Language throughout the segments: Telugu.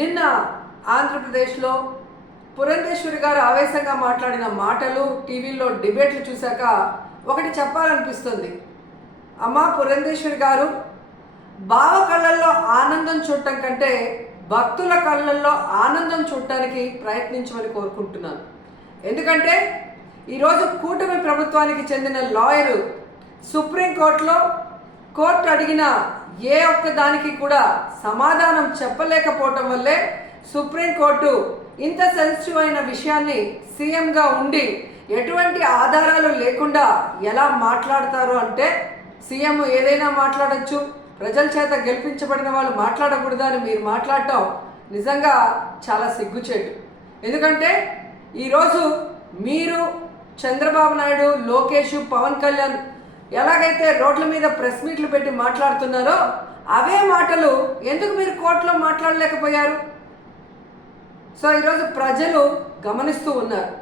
నిన్న ఆంధ్రప్రదేశ్లో పురంధేశ్వరి గారు ఆవేశంగా మాట్లాడిన మాటలు టీవీలో డిబేట్లు చూశాక ఒకటి చెప్పాలనిపిస్తుంది. అమ్మ పురంధేశ్వరి గారు, బావ కళ్ళల్లో ఆనందం చూడటం కంటే భక్తుల కళ్ళల్లో ఆనందం చూడటానికి ప్రయత్నించమని కోరుకుంటున్నాను. ఎందుకంటే ఈరోజు కూటమి ప్రభుత్వానికి చెందిన లాయరు సుప్రీంకోర్టులో కోర్టు అడిగిన ఏ ఒక్క దానికి కూడా సమాధానం చెప్పలేకపోవటం వల్లే సుప్రీంకోర్టు ఇంత సెన్సిటివ్ అయిన విషయాన్ని సీఎంగా ఉండి ఎటువంటి ఆధారాలు లేకుండా ఎలా మాట్లాడతారు అంటే, సీఎం ఏదైనా మాట్లాడచ్చు, ప్రజల చేత గెలిపించబడిన వాళ్ళు మాట్లాడకూడదా అని మీరు మాట్లాడటం నిజంగా చాలా సిగ్గుచేటు. ఎందుకంటే ఈరోజు మీరు చంద్రబాబు నాయుడు, లోకేష్, పవన్ కళ్యాణ్ ఎలాగైతే రోడ్ల మీద ప్రెస్ మీట్లు పెట్టి మాట్లాడుతున్నారో అవే మాటలు ఎందుకు మీరు కోర్టులో మాట్లాడలేకపోయారు? సో ఈరోజు ప్రజలు గమనిస్తూ ఉన్నారు.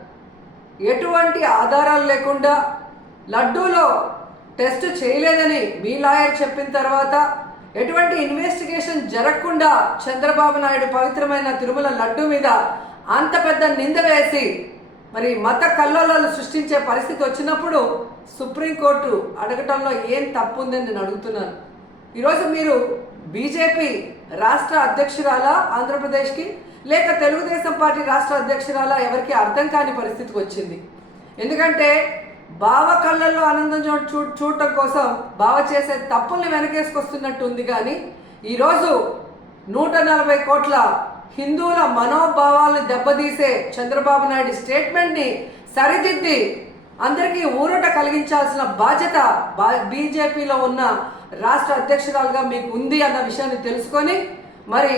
ఎటువంటి ఆధారాలు లేకుండా లడ్డూలో టెస్ట్ చేయలేదని మీ లాయర్ చెప్పిన తర్వాత, ఎటువంటి ఇన్వెస్టిగేషన్ జరగకుండా చంద్రబాబు నాయుడు పవిత్రమైన తిరుమల లడ్డూ మీద అంత పెద్ద నింద వేసి మరి మత కల్లోలాలు సృష్టించే పరిస్థితి వచ్చినప్పుడు సుప్రీంకోర్టు అడగటంలో ఏం తప్పు ఉందని నేను అడుగుతున్నాను. ఈరోజు మీరు బీజేపీ రాష్ట్ర అధ్యక్షురాలా ఆంధ్రప్రదేశ్కి, లేక తెలుగుదేశం పార్టీ రాష్ట్ర అధ్యక్షురాలా, ఎవరికి అర్థం కాని పరిస్థితికి వచ్చింది. ఎందుకంటే బావ కళ్ళల్లో ఆనందం చూడటం కోసం బావ చేసే తప్పుల్ని వెనకేసుకొస్తున్నట్టు ఉంది. కానీ ఈరోజు 140 కోట్ల హిందువుల మనోభావాలను దెబ్బతీసే చంద్రబాబు నాయుడు స్టేట్మెంట్ని సరిదిద్ది అందరికీ ఊరట కలిగించాల్సిన బాధ్యత బీజేపీలో ఉన్న రాష్ట్ర అధ్యక్షురాలుగా మీకు ఉంది అన్న విషయాన్ని తెలుసుకొని, మరి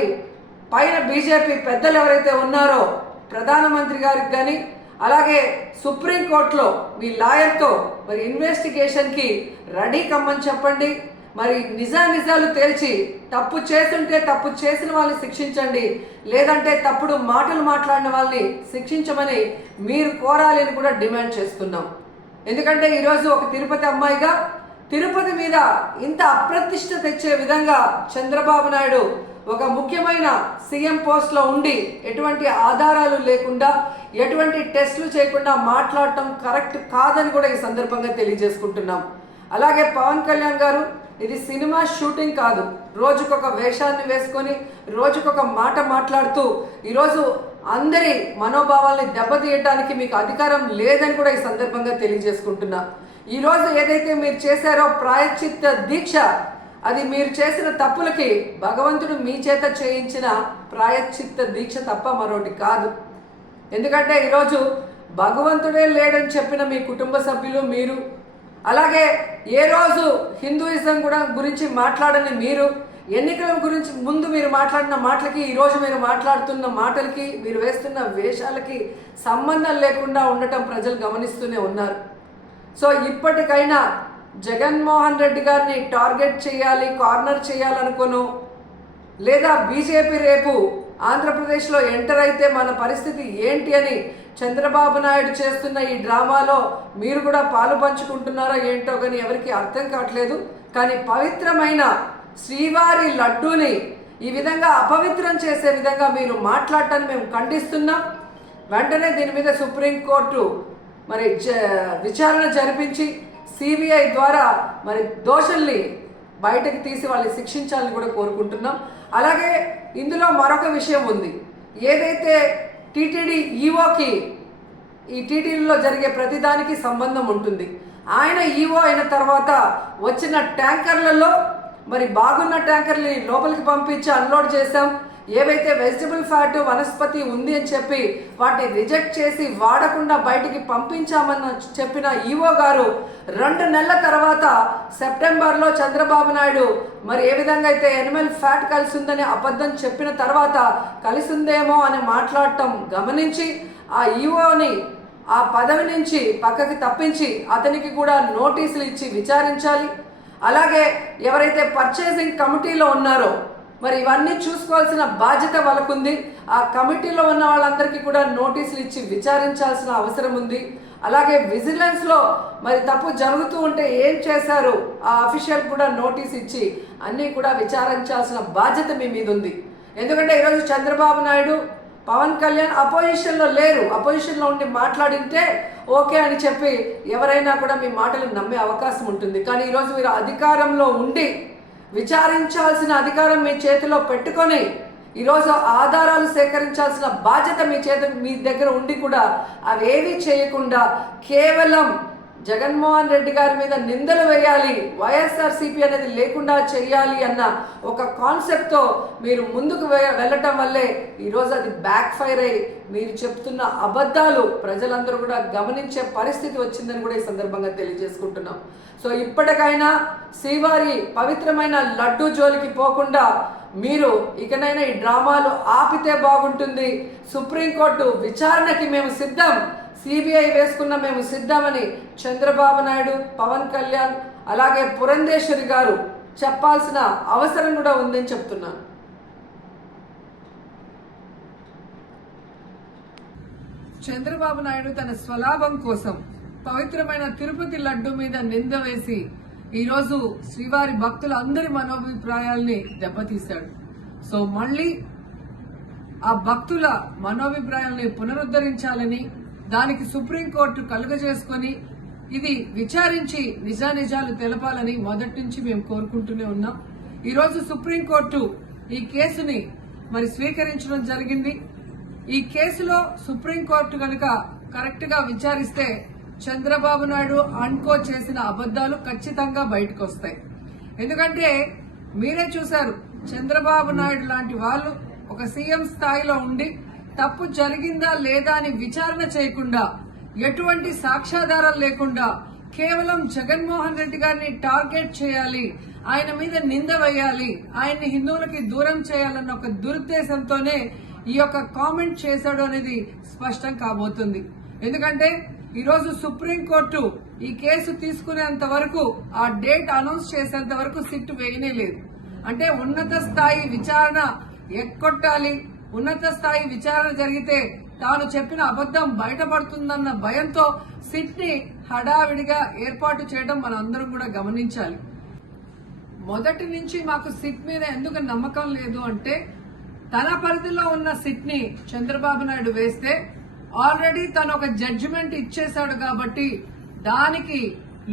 పైన బీజేపీ పెద్దలు ఎవరైతే ఉన్నారో ప్రధానమంత్రి గారికి కానీ, అలాగే సుప్రీంకోర్టులో మీ లాయర్తో మరి ఇన్వెస్టిగేషన్కి రెడీ కమ్మని చెప్పండి. మరి నిజాలు తేల్చి తప్పు చేస్తుంటే తప్పు చేసిన వాళ్ళని శిక్షించండి, లేదంటే తప్పుడు మాటలు మాట్లాడిన వాళ్ళని శిక్షించమని మీరు కోరాలి అని కూడా డిమాండ్ చేస్తున్నాం. ఎందుకంటే ఈరోజు ఒక తిరుపతి అమ్మాయిగా తిరుపతి మీద ఇంత అప్రతిష్ట తెచ్చే విధంగా చంద్రబాబు నాయుడు ఒక ముఖ్యమైన సీఎం పోస్ట్లో ఉండి ఎటువంటి ఆధారాలు లేకుండా, ఎటువంటి టెస్టులు చేయకుండా మాట్లాడటం కరెక్ట్ కాదని కూడా ఈ సందర్భంగా తెలియజేసుకుంటున్నాం. అలాగే పవన్ కళ్యాణ్ గారు, ఇది సినిమా షూటింగ్ కాదు. రోజుకొక వేషాన్ని వేసుకొని రోజుకొక మాట మాట్లాడుతూ ఈరోజు అందరి మనోభావాల్ని దెబ్బతీయటానికి మీకు అధికారం లేదని కూడా ఈ సందర్భంగా తెలియజేసుకుంటున్నా. ఈరోజు ఏదైతే మీరు చేశారో ప్రాయశ్చిత్త దీక్ష, అది మీరు చేసిన తప్పులకి భగవంతుడు మీ చేత చేయించిన ప్రాయశ్చిత్త దీక్ష తప్ప మరొకటి కాదు. ఎందుకంటే ఈరోజు భగవంతుడే లేడని చెప్పిన మీ కుటుంబ సభ్యులు, మీరు, అలాగే ఏ రోజు హిందూయిజం కూడా గురించి మాట్లాడని మీరు, ఎన్నికల గురించి ముందు మీరు మాట్లాడిన మాటలకి ఈరోజు మీరు మాట్లాడుతున్న మాటలకి, మీరు వేస్తున్న వేషాలకి సంబంధం లేకుండా ఉండటం ప్రజలు గమనిస్తూనే ఉన్నారు. సో ఇప్పటికైనా జగన్మోహన్ రెడ్డి గారిని టార్గెట్ చేయాలి, కార్నర్ చేయాలనుకోను, లేదా బీజేపీ రేపు ఆంధ్రప్రదేశ్లో ఎంటర్ అయితే మన పరిస్థితి ఏంటి అని చంద్రబాబు నాయుడు చేస్తున్న ఈ డ్రామాలో మీరు కూడా పాలు పంచుకుంటున్నారో ఏంటో కానీ ఎవరికి అర్థం కావట్లేదు. కానీ పవిత్రమైన శ్రీవారి లడ్డూని ఈ విధంగా అపవిత్రం చేసే విధంగా మీరు మాట్లాడటాన్ని మేము ఖండిస్తున్నాం. వెంటనే దీని మీద సుప్రీంకోర్టు మరి విచారణ జరిపించి సిబిఐ ద్వారా మరి దోషుల్ని బయటకు తీసి వాళ్ళని శిక్షించాలని కూడా కోరుకుంటున్నాం. అలాగే ఇందులో మరొక విషయం ఉంది. ఏదైతే టీటీడీ ఈఓకి ఈ టీటీడీలో జరిగే ప్రతిదానికి సంబంధం ఉంటుంది. ఆయన ఈఓ అయిన తర్వాత వచ్చిన ట్యాంకర్లలో మరి బాగున్న ట్యాంకర్ని లోపలికి పంపించి అన్లోడ్ చేశాం. ఏవైతే వెజిటబుల్ ఫ్యాట్, వనస్పతి ఉంది అని చెప్పి వాటిని రిజెక్ట్ చేసి వాడకుండా బయటికి పంపించామని చెప్పిన ఈఓ గారు 2 నెలల తర్వాత సెప్టెంబర్లో చంద్రబాబు నాయుడు మరి ఏ విధంగా అయితే ఎనిమల్ ఫ్యాట్ కలిసి ఉందని అబద్ధం చెప్పిన తర్వాత కలిసిందేమో అని మాట్లాడటం గమనించి ఆ ఈఓని ఆ పదవి నుంచి పక్కకి తప్పించి అతనికి కూడా నోటీసులు ఇచ్చి విచారించాలి. అలాగే ఎవరైతే పర్చేసింగ్ కమిటీలో ఉన్నారో మరి ఇవన్నీ చూసుకోవాల్సిన బాధ్యత వాళ్ళకుంది. ఆ కమిటీలో ఉన్న వాళ్ళందరికీ కూడా నోటీసులు ఇచ్చి విచారించాల్సిన అవసరం ఉంది. అలాగే విజిలెన్స్లో మరి తప్పు జరుగుతూ ఉంటే ఏం చేశారు ఆ అఫీషియల్ కూడా నోటీస్ ఇచ్చి అన్నీ కూడా విచారించాల్సిన బాధ్యత మీ మీద ఉంది. ఎందుకంటే ఈరోజు చంద్రబాబు నాయుడు, పవన్ కళ్యాణ్ అపోజిషన్లో లేరు. అపోజిషన్లో ఉండి మాట్లాడింటే ఓకే అని చెప్పి ఎవరైనా కూడా మీ మాటలు నమ్మే అవకాశం ఉంటుంది. కానీ ఈరోజు మీరు అధికారంలో ఉండి విచారించాల్సిన అధికారం మీ చేతిలో పెట్టుకొని ఈరోజు ఆధారాలు సేకరించాల్సిన బాధ్యత మీ దగ్గర ఉండి కూడా అవేవి చేయకుండా కేవలం జగన్మోహన్ రెడ్డి గారి మీద నిందలు వేయాలి, వైఎస్ఆర్సీపీ అనేది లేకుండా చేయాలి అన్న ఒక కాన్సెప్ట్తో మీరు ముందుకు వెళ్ళటం వల్లే ఈరోజు అది బ్యాక్ ఫైర్ అయ్యి మీరు చెప్తున్న అబద్ధాలు ప్రజలందరూ కూడా గమనించే పరిస్థితి వచ్చిందని కూడా ఈ సందర్భంగా తెలియజేసుకుంటున్నాం. సో ఇప్పటికైనా శ్రీవారి పవిత్రమైన లడ్డూ జోలికి పోకుండా మీరు ఇకనైనా ఈ డ్రామాలు ఆపితే బాగుంటుంది. సుప్రీంకోర్టు విచారణకి మేము సిద్ధం, సిబిఐ వేసుకున్న మేము సిద్ధమని చంద్రబాబు నాయుడు, పవన్ కళ్యాణ్ అలాగే పురంధేశ్వరి గారు చెప్పాల్సిన అవసరం కూడా ఉందని చెప్తున్నాను. చంద్రబాబు నాయుడు తన స్వలాభం కోసం పవిత్రమైన తిరుపతి లడ్డు మీద నింద వేసి ఈరోజు శ్రీవారి భక్తుల అందరి మనోభిప్రాయాల్ని దెబ్బతీశాడు. సో మళ్ళీ ఆ భక్తుల మనోభిప్రాయాల్ని పునరుద్ధరించాలని, దానికి సుప్రీంకోర్టు కలుగజేసుకొని ఇది విచారించి నిజానిజాలు తెలపాలని మొదటి నుంచి మేము కోరుకుంటూనే ఉన్నాం. ఈరోజు సుప్రీంకోర్టు ఈ కేసుని స్వీకరించడం జరిగింది. ఈ కేసులో సుప్రీంకోర్టు కనుక కరెక్ట్ గా విచారిస్తే చంద్రబాబు నాయుడు అన్కో చేసిన అబద్దాలు ఖచ్చితంగా బయటకు వస్తాయి. ఎందుకంటే మీరే చూశారు, చంద్రబాబు నాయుడు లాంటి వాళ్ళు ఒక సీఎం స్థాయిలో ఉండి తప్పు జరిగిందా లేదా అని విచారణ చేయకుండా, ఎటువంటి సాక్ష్యాధారాలు లేకుండా కేవలం జగన్మోహన్ రెడ్డి గారిని టార్గెట్ చేయాలి, ఆయన మీద నింద వేయాలి, ఆయన్ని హిందువులకి దూరం చేయాలన్న ఒక దురుద్దేశంతోనే ఈ యొక్క కామెంట్ చేశాడు అనేది స్పష్టం కాబోతుంది. ఎందుకంటే ఈరోజు సుప్రీంకోర్టు ఈ కేసు తీసుకునేంత వరకు, ఆ డేట్ అనౌన్స్ చేసేంత వరకు సిట్ వేయనే లేదు. అంటే ఉన్నత స్థాయి విచారణ ఎక్కొట్టాలి, ఉన్నత స్థాయి విచారణ జరిగితే తాను చెప్పిన అబద్దం బయటపడుతుందన్న భయంతో సిట్ ని హడావిడిగా ఏర్పాటు చేయడం మనందరం కూడా గమనించాలి. మొదటి నుంచి మాకు సిట్ మీద ఎందుకు నమ్మకం లేదు అంటే, తన పరిధిలో ఉన్న సిట్ ని చంద్రబాబు నాయుడు వేస్తే ఆల్రెడీ తను ఒక జడ్జిమెంట్ ఇచ్చేశాడు కాబట్టి దానికి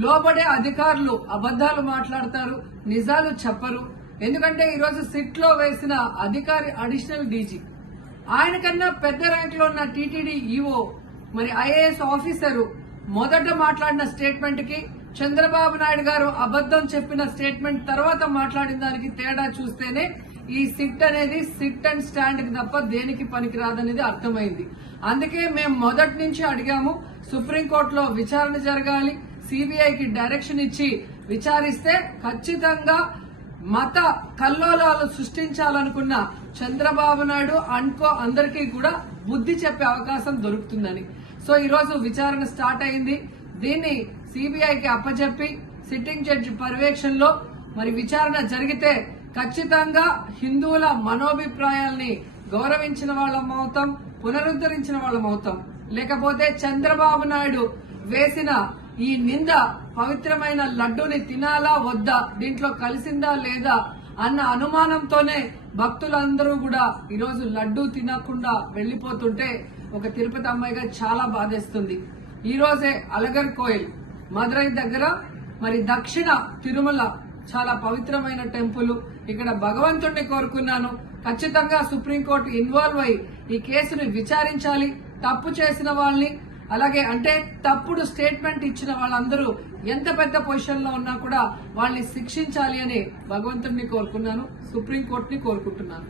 లోబడే అధికారులు అబద్దాలు మాట్లాడతారు, నిజాలు చెప్పరు. ఎందుకంటే ఈరోజు సిట్ లో వేసిన అధికారి అడిషనల్ డీజీ, ఆయన కన్నా పెద్ద ర్యాంక్ లో ఉన్న టీటీడీ ఈఓ, ఐఏఎస్ ఆఫీసరు మొదట మాట్లాడిన స్టేట్మెంట్ కి చంద్రబాబు నాయుడు గారు అబద్దం చెప్పిన స్టేట్మెంట్ తర్వాత మాట్లాడిన దానికి తేడా చూస్తేనే ఈ సిట్ అనేది సిట్ అండ్ స్టాండ్ కి తప్ప దేనికి పనికిరాదనేది అర్థమైంది. అందుకే మేము మొదటి నుంచి అడిగాము, సుప్రీంకోర్టులో విచారణ జరగాలి, సిబిఐకి డైరెక్షన్ ఇచ్చి విచారిస్తే ఖచ్చితంగా మత కల్లోలాలు సృష్టించాలనుకున్న చంద్రబాబు నాయుడు అన్కో అందరికీ కూడా బుద్ధి చెప్పే అవకాశం దొరుకుతుందని. సో ఈరోజు విచారణ స్టార్ట్ అయింది. దీన్ని సిబిఐకి అప్పచెప్పి సిట్టింగ్ జడ్జి పర్యవేక్షణలో విచారణ జరిగితే ఖచ్చితంగా హిందువుల మనోభిప్రాయాల్ని గౌరవించిన వాళ్ళం అవుతాం, పునరుద్ధరించిన వాళ్ళం అవుతాం. లేకపోతే చంద్రబాబు నాయుడు వేసిన ఈ నింద పవిత్రమైన లడ్డూని తినాలా వద్దా, దీంట్లో కలిసిందా లేదా అన్న అనుమానంతోనే భక్తులందరూ కూడా ఈరోజు లడ్డూ తినకుండా వెళ్లిపోతుంటే ఒక తిరుపతి అమ్మాయిగా చాలా బాధేస్తుంది. ఈ రోజే అలగర్ కోయిల్ మదురై దగ్గర దక్షిణ తిరుమల చాలా పవిత్రమైన టెంపుల్, ఇక్కడ భగవంతుడిని కోరుకున్నాను. ఖచ్చితంగా సుప్రీంకోర్టు ఇన్వాల్వ్ అయి ఈ కేసుని విచారించాలి. తప్పు చేసిన వాళ్ళని, అలాగే అంటే తప్పుడు స్టేట్మెంట్ ఇచ్చిన వాళ్ళందరూ ఎంత పెద్ద పొజిషన్ లో ఉన్నా కూడా వాళ్ళని శిక్షించాలి అని భగవంతుడిని కోరుకున్నాను, సుప్రీంకోర్టుని కోరుకుంటున్నాను.